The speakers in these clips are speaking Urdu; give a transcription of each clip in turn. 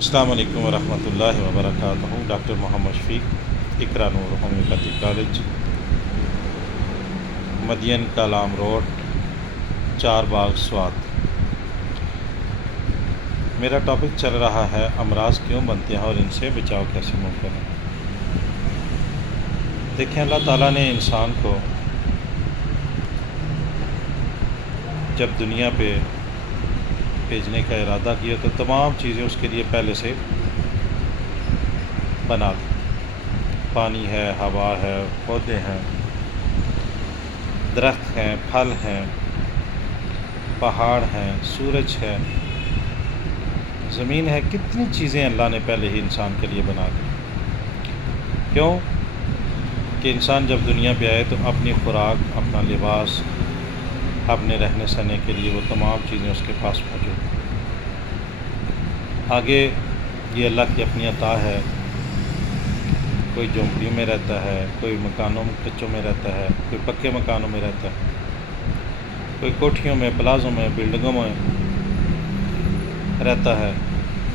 السلام علیکم ورحمۃ اللہ وبرکاتہ۔ ڈاکٹر محمد شفیق، اقرا نور ہومیوپیتھی کالج، مدین کالام روڈ، چار باغ، سوات۔ میرا ٹاپک چل رہا ہے امراض کیوں بنتے ہیں اور ان سے بچاؤ کیسے ممکن ہے۔ دیکھیں، اللہ تعالیٰ نے انسان کو جب دنیا پہ بھیجنے کا ارادہ کیا تو تمام چیزیں اس کے لیے پہلے سے بنا دی۔ پانی ہے، ہوا ہے، پودے ہیں، درخت ہیں، پھل ہیں، پہاڑ ہیں، سورج ہے، زمین ہے، کتنی چیزیں اللہ نے پہلے ہی انسان کے لیے بنا دی۔ کیوں کہ انسان جب دنیا پہ آئے تو اپنی خوراک، اپنا لباس، اپنے رہنے سہنے کے لیے وہ تمام چیزیں اس کے پاس موجود ہیں۔ آگے یہ اللہ کی اپنی عطا ہے، کوئی جھونپڑیوں میں رہتا ہے، کوئی مکانوں کچوں میں رہتا ہے، کوئی پکے مکانوں میں رہتا ہے، کوئی کوٹھیوں میں، پلازوں میں، بلڈنگوں میں رہتا ہے۔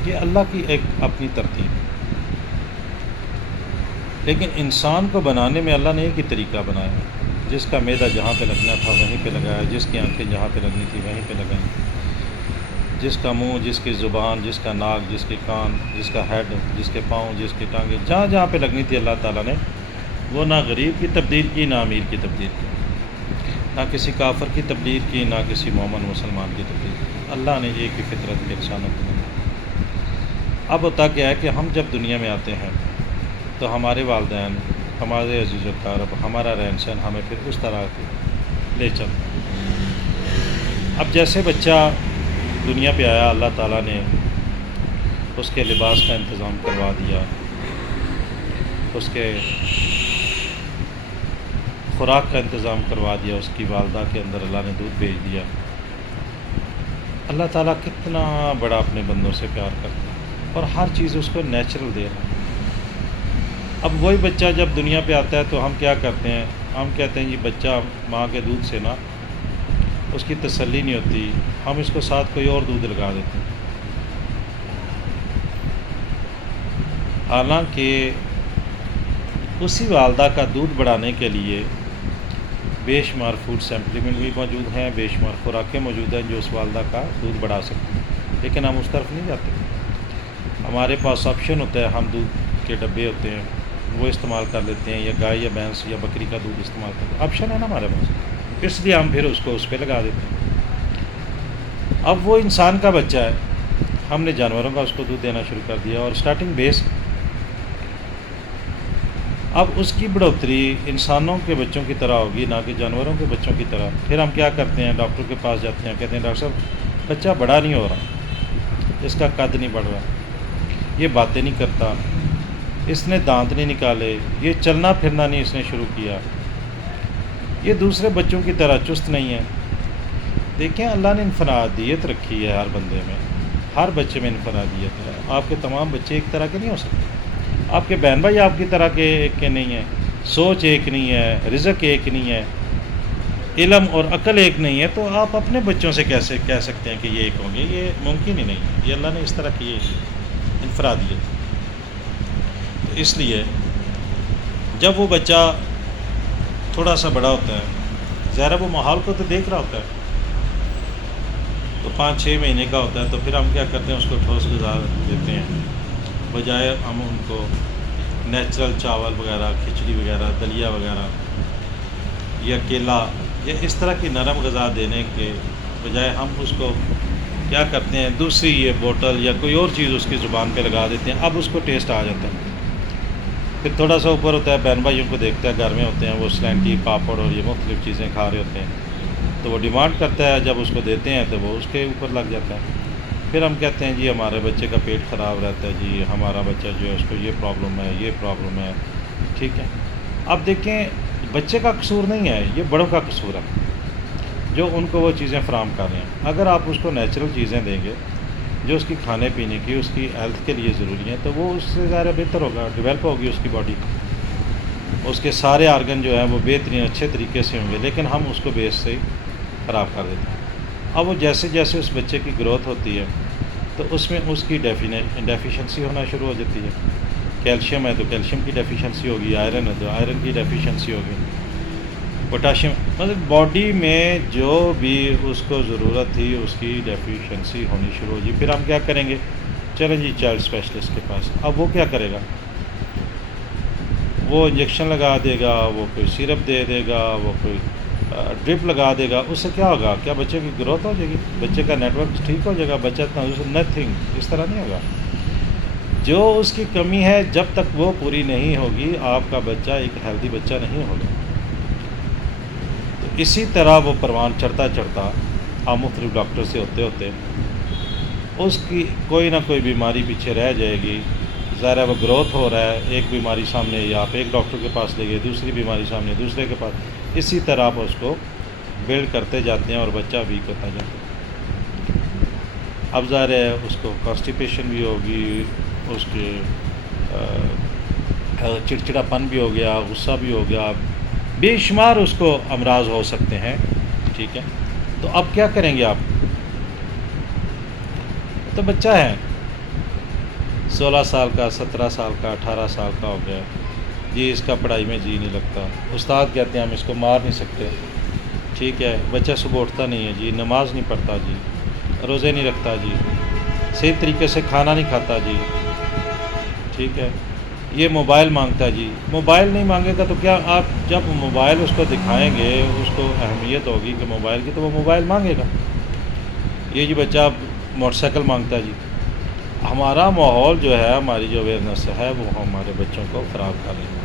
یہ اللہ کی ایک اپنی ترتیب۔ لیکن انسان کو بنانے میں اللہ نے ایک ہی طریقہ بنایا، جس کا معدہ جہاں پہ لگنا تھا وہیں پہ لگایا، جس کی آنکھیں جہاں پہ لگنی تھی وہیں پہ لگائیں، جس کا منہ، جس کی زبان، جس کا ناک، جس کے کان، جس کا ہیڈ، جس کے پاؤں، جس کی ٹانگیں، جہاں جہاں پہ لگنی تھی اللہ تعالیٰ نے وہ نہ غریب کی تبدیل کی، نہ امیر کی تبدیل کی، نہ کسی کافر کی تبدیل کی، نہ کسی مومن مسلمان کی تبدیل کی۔ اللہ نے ایک ہی فطرت کے انسانوں کو بنایا۔ اب ہوتا کیا ہے کہ ہم جب دنیا میں آتے ہیں تو ہمارے والدین، ہمارے عزیز و اقارب، ہمارا رہن سہن ہمیں پھر اس طرح لے چلتے ہیں۔ اب جیسے بچہ دنیا پہ آیا، اللہ تعالیٰ نے اس کے لباس کا انتظام کروا دیا، اس کے خوراک کا انتظام کروا دیا، اس کی والدہ کے اندر اللہ نے دودھ بھیج دیا۔ اللہ تعالیٰ کتنا بڑا اپنے بندوں سے پیار کرتا ہے اور ہر چیز اس کو نیچرل دے رہا ہے۔ اب وہی بچہ جب دنیا پہ آتا ہے تو ہم کیا کرتے ہیں؟ ہم کہتے ہیں جی بچہ ماں کے دودھ سے نا اس کی تسلی نہیں ہوتی، ہم اس کو ساتھ کوئی اور دودھ لگا دیتے ہیں۔ حالانکہ اسی والدہ کا دودھ بڑھانے کے لیے بے شمار فوڈ سپلیمنٹ بھی موجود ہیں، بے شمار خوراکیں موجود ہیں جو اس والدہ کا دودھ بڑھا سکتی ہیں، لیکن ہم اس طرف نہیں جاتے۔ ہمارے پاس آپشن ہوتا ہے، ہم دودھ کے ڈبے ہوتے ہیں وہ استعمال کر لیتے ہیں، یا گائے یا بھینس یا بکری کا دودھ استعمال کرتے ہیں، آپشن ہے نا ہمارے پاس، اس لیے ہم پھر اس کو اس پہ لگا دیتے ہیں۔ اب وہ انسان کا بچہ ہے، ہم نے جانوروں کا اس کو دودھ دینا شروع کر دیا اور سٹارٹنگ بیس، اب اس کی بڑھوتری انسانوں کے بچوں کی طرح ہوگی، نہ کہ جانوروں کے بچوں کی طرح۔ پھر ہم کیا کرتے ہیں؟ ڈاکٹر کے پاس جاتے ہیں، کہتے ہیں ڈاکٹر صاحب بچہ بڑا نہیں ہو رہا، اس کا قد نہیں بڑھ رہا، یہ باتیں نہیں کرتا، اس نے دانت نہیں نکالے، یہ چلنا پھرنا نہیں اس نے شروع کیا، یہ دوسرے بچوں کی طرح چست نہیں ہے۔ دیکھیں، اللہ نے انفرادیت رکھی ہے ہر بندے میں، ہر بچے میں انفرادیت ہے۔ آپ کے تمام بچے ایک طرح کے نہیں ہو سکتے، آپ کے بہن بھائی آپ کی طرح کے ایک کے نہیں ہیں، سوچ ایک نہیں ہے، رزق ایک نہیں ہے، علم اور عقل ایک نہیں ہے، تو آپ اپنے بچوں سے کیسے کہہ سکتے ہیں کہ یہ ایک ہوں گے؟ یہ ممکن ہی نہیں ہے۔ یہ اللہ نے اس طرح کی انفرادیت۔ اس لیے جب وہ بچہ تھوڑا سا بڑا ہوتا ہے، ظاہر ہے وہ ماحول کو تو دیکھ رہا ہوتا ہے، تو 5-6 مہینے کا ہوتا ہے تو پھر ہم کیا کرتے ہیں؟ اس کو ٹھوس غذا دیتے ہیں، بجائے ہم ان کو نیچرل چاول وغیرہ، کھچڑی وغیرہ، دلیا وغیرہ یا کیلا یا اس طرح کی نرم غذا دینے کے بجائے ہم اس کو کیا کرتے ہیں؟ دوسری یہ بوٹل یا کوئی اور چیز اس کی زبان پہ لگا دیتے ہیں۔ اب اس کو ٹیسٹ آ جاتا ہے، پھر تھوڑا سا اوپر ہوتا ہے، بہن بھائیوں کو دیکھتا ہے گھر میں ہوتے ہیں وہ سلینٹی، پاپڑ اور یہ مختلف چیزیں کھا رہے ہوتے ہیں، تو وہ ڈیمانڈ کرتا ہے، جب اس کو دیتے ہیں تو وہ اس کے اوپر لگ جاتا ہے۔ پھر ہم کہتے ہیں جی ہمارے بچے کا پیٹ خراب رہتا ہے، جی ہمارا بچہ جو ہے اس کو یہ پرابلم ہے، یہ پرابلم ہے، ٹھیک ہے۔ اب دیکھیں، بچے کا قصور نہیں ہے، یہ بڑوں کا قصور ہے جو ان کو وہ چیزیں فراہم کر رہے ہیں۔ اگر آپ اس کو نیچرل چیزیں دیں گے جو اس کی کھانے پینے کی، اس کی ہیلتھ کے لیے ضروری ہیں، تو وہ اس سے ظاہر بہتر ہوگا، ڈیولپ ہوگی اس کی باڈی، اس کے سارے آرگن جو ہیں وہ بہترین اچھے طریقے سے ہوں گے، لیکن ہم اس کو بیس سے ہی خراب کر دیتے ہیں۔ اب وہ جیسے جیسے اس بچے کی گروتھ ہوتی ہے تو اس میں اس کی ڈیفیشنسی ہونا شروع ہو جاتی ہے. کیلشیم ہے تو کیلشیم کی ڈیفیشنسی ہوگی، آئرن ہے تو آئرن کی ڈیفیشنسی ہوگی، پوٹاشیم، مطلب باڈی میں جو بھی اس کو ضرورت تھی اس کی ڈیفیشنسی ہونی شروع ہوگی. پھر ہم کیا کریں گے؟ چلیں جی چائلڈ اسپیشلسٹ کے پاس. اب وہ کیا کرے گا؟ وہ انجیکشن لگا دے گا، وہ کوئی سیرپ دے دے گا، وہ کوئی ڈرپ لگا دے گا. اس سے کیا ہوگا؟ کیا بچے کی گروتھ ہو جائے گی؟ بچے کا نیٹ ورک ٹھیک ہو جائے گا؟ بچہ نتھنگ، اس طرح نہیں ہوگا. جو اس کی کمی ہے جب تک وہ پوری نہیں ہوگی آپ کا بچہ ایک ہیلدی بچہ نہیں ہوگا. تو اسی طرح وہ پروان چڑھتا چڑھتا آپ مختلف ڈاکٹر سے ہوتے ہوتے اس کی کوئی نہ کوئی بیماری پیچھے رہ جائے گی. ظاہر ہے وہ گروتھ ہو رہا ہے، ایک بیماری سامنے یا آپ ایک ڈاکٹر کے پاس لے گئے، دوسری بیماری سامنے دوسرے کے پاس، اسی طرح آپ اس کو بلڈ کرتے جاتے ہیں اور بچہ ویک ہوتا جاتا ہے. اب ظاہر ہے اس کو کانسٹیپیشن بھی ہوگی، اس کے چڑچڑا پن بھی ہو گیا، غصہ بھی ہو گیا، بے شمار اس کو امراض ہو سکتے ہیں. ٹھیک ہے، تو اب کیا کریں گے آپ؟ تو بچہ ہے 16 سال کا، 17 سال کا، 18 سال کا ہو گیا جی، اس کا پڑھائی میں جی نہیں لگتا. استاد کہتے ہیں ہم اس کو مار نہیں سکتے. ٹھیک ہے، بچہ صبح اٹھتا نہیں ہے جی، نماز نہیں پڑھتا جی، روزے نہیں رکھتا جی، صحیح طریقے سے کھانا نہیں کھاتا جی. ٹھیک ہے، یہ موبائل مانگتا ہے جی. موبائل نہیں مانگے گا تو کیا آپ جب موبائل اس کو دکھائیں گے، اس کو اہمیت ہوگی کہ موبائل کی، تو وہ موبائل مانگے گا. یہ جی بچہ موٹر سائیکل مانگتا ہے جی. ہمارا ماحول جو ہے، ہماری جو اویئرنیس ہے وہ ہمارے بچوں کو خراب کر رہی ہے.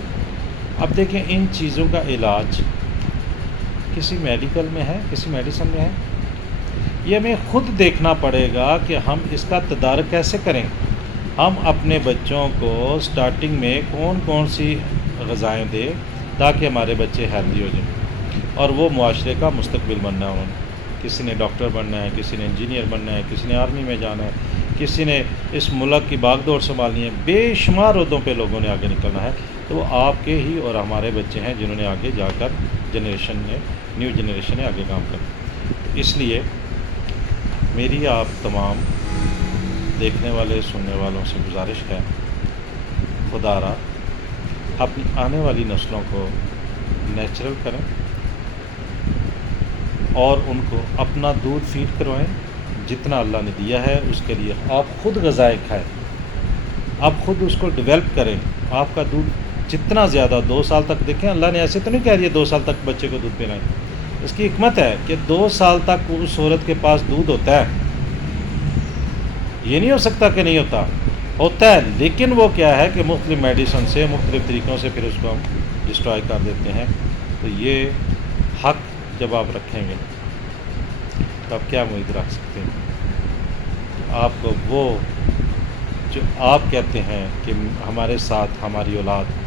اب دیکھیں ان چیزوں کا علاج کسی میڈیکل میں ہے، کسی میڈیسن میں ہے؟ یہ ہمیں خود دیکھنا پڑے گا کہ ہم اس کا تدارک کیسے کریں. ہم اپنے بچوں کو سٹارٹنگ میں کون کون سی غذائیں دیں تاکہ ہمارے بچے ہیلدی ہو جائیں اور وہ معاشرے کا مستقبل بننا ہے. کسی نے ڈاکٹر بننا ہے، کسی نے انجینئر بننا ہے، کسی نے آرمی میں جانا ہے، کسی نے اس ملک کی باغ دوڑ سنبھالنی ہے. بے شمار عہدوں پہ لوگوں نے آگے نکلنا ہے. تو وہ آپ کے ہی اور ہمارے بچے ہیں جنہوں نے آگے جا کر نیو جنریشن نے آگے کام کرنا. اس لیے میری آپ تمام دیکھنے والے سننے والوں سے گزارش ہے، خدا را اپنی آنے والی نسلوں کو نیچرل کریں اور ان کو اپنا دودھ فیڈ کروائیں جتنا اللہ نے دیا ہے. اس کے لیے آپ خود غذائیں کھائیں، آپ خود اس کو ڈیولپ کریں. آپ کا دودھ جتنا زیادہ 2 سال تک، دیکھیں اللہ نے ایسے تو نہیں کہہ دیا 2 سال تک بچے کو دودھ پلائیں. اس کی حکمت ہے کہ 2 سال تک اس عورت کے پاس دودھ ہوتا ہے. یہ نہیں ہو سکتا کہ نہیں ہوتا ہے، لیکن وہ کیا ہے کہ مختلف میڈیسن سے، مختلف طریقوں سے پھر اس کو ہم ڈسٹرائے کر دیتے ہیں. تو یہ حق جب آپ رکھیں گے تو آپ کیا امید رکھ سکتے ہیں؟ آپ کو وہ جو آپ کہتے ہیں کہ ہمارے ساتھ ہماری اولاد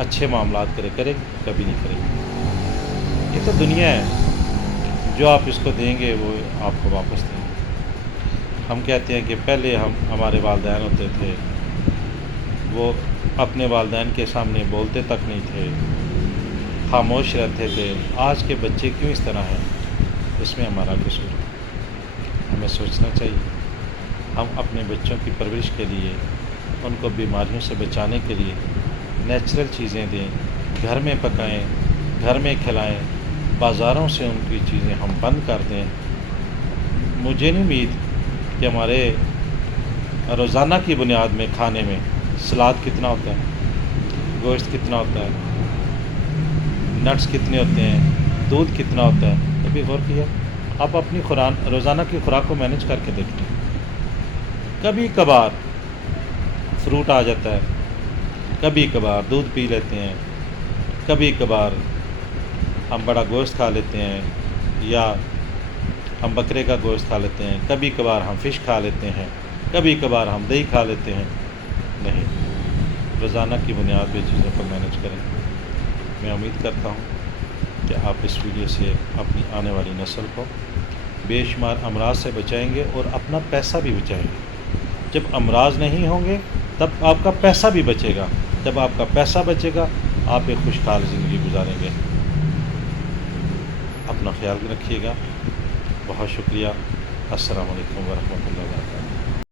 اچھے معاملات کرے کبھی نہیں کرے گی. یہ تو دنیا ہے، جو آپ اس کو دیں گے وہ آپ کو واپس دیں گے. ہم کہتے ہیں کہ پہلے ہمارے والدین ہوتے تھے، وہ اپنے والدین کے سامنے بولتے تک نہیں تھے، خاموش رہتے تھے. آج کے بچے کیوں اس طرح ہیں؟ اس میں ہمارا قصور ہے. ہمیں سوچنا چاہیے. ہم اپنے بچوں کی پرورش کے لیے، ان کو بیماریوں سے بچانے کے لیے نیچرل چیزیں دیں، گھر میں پکائیں، گھر میں کھلائیں. بازاروں سے ان کی چیزیں ہم بند کر دیں. مجھے نہیں امید کہ ہمارے روزانہ کی بنیاد میں کھانے میں سلاد کتنا ہوتا ہے، گوشت کتنا ہوتا ہے، نٹس کتنے ہوتے ہیں، دودھ کتنا ہوتا ہے. کبھی غور کیا؟ آپ اپنی روزانہ کی خوراک کو مینیج کر کے دیکھیں. کبھی کبھار فروٹ آ جاتا ہے، کبھی کبھار دودھ پی لیتے ہیں، کبھی کبھار ہم بڑا گوشت کھا لیتے ہیں یا ہم بکرے کا گوشت کھا لیتے ہیں، کبھی کبھار ہم فش کھا لیتے ہیں، کبھی کبھار ہم دہی کھا لیتے ہیں. نہیں، روزانہ کی بنیاد پہ چیزوں کو مینیج کریں. میں امید کرتا ہوں کہ آپ اس ویڈیو سے اپنی آنے والی نسل کو بے شمار امراض سے بچائیں گے اور اپنا پیسہ بھی بچائیں گے. جب امراض نہیں ہوں گے تب آپ کا پیسہ بھی بچے گا. جب آپ کا پیسہ بچے گا آپ ایک خوشحال زندگی گزاریں گے. اپنا خیال رکھیے گا. بہت شکریہ. السلام علیکم ورحمۃ اللہ وبرکاتہ.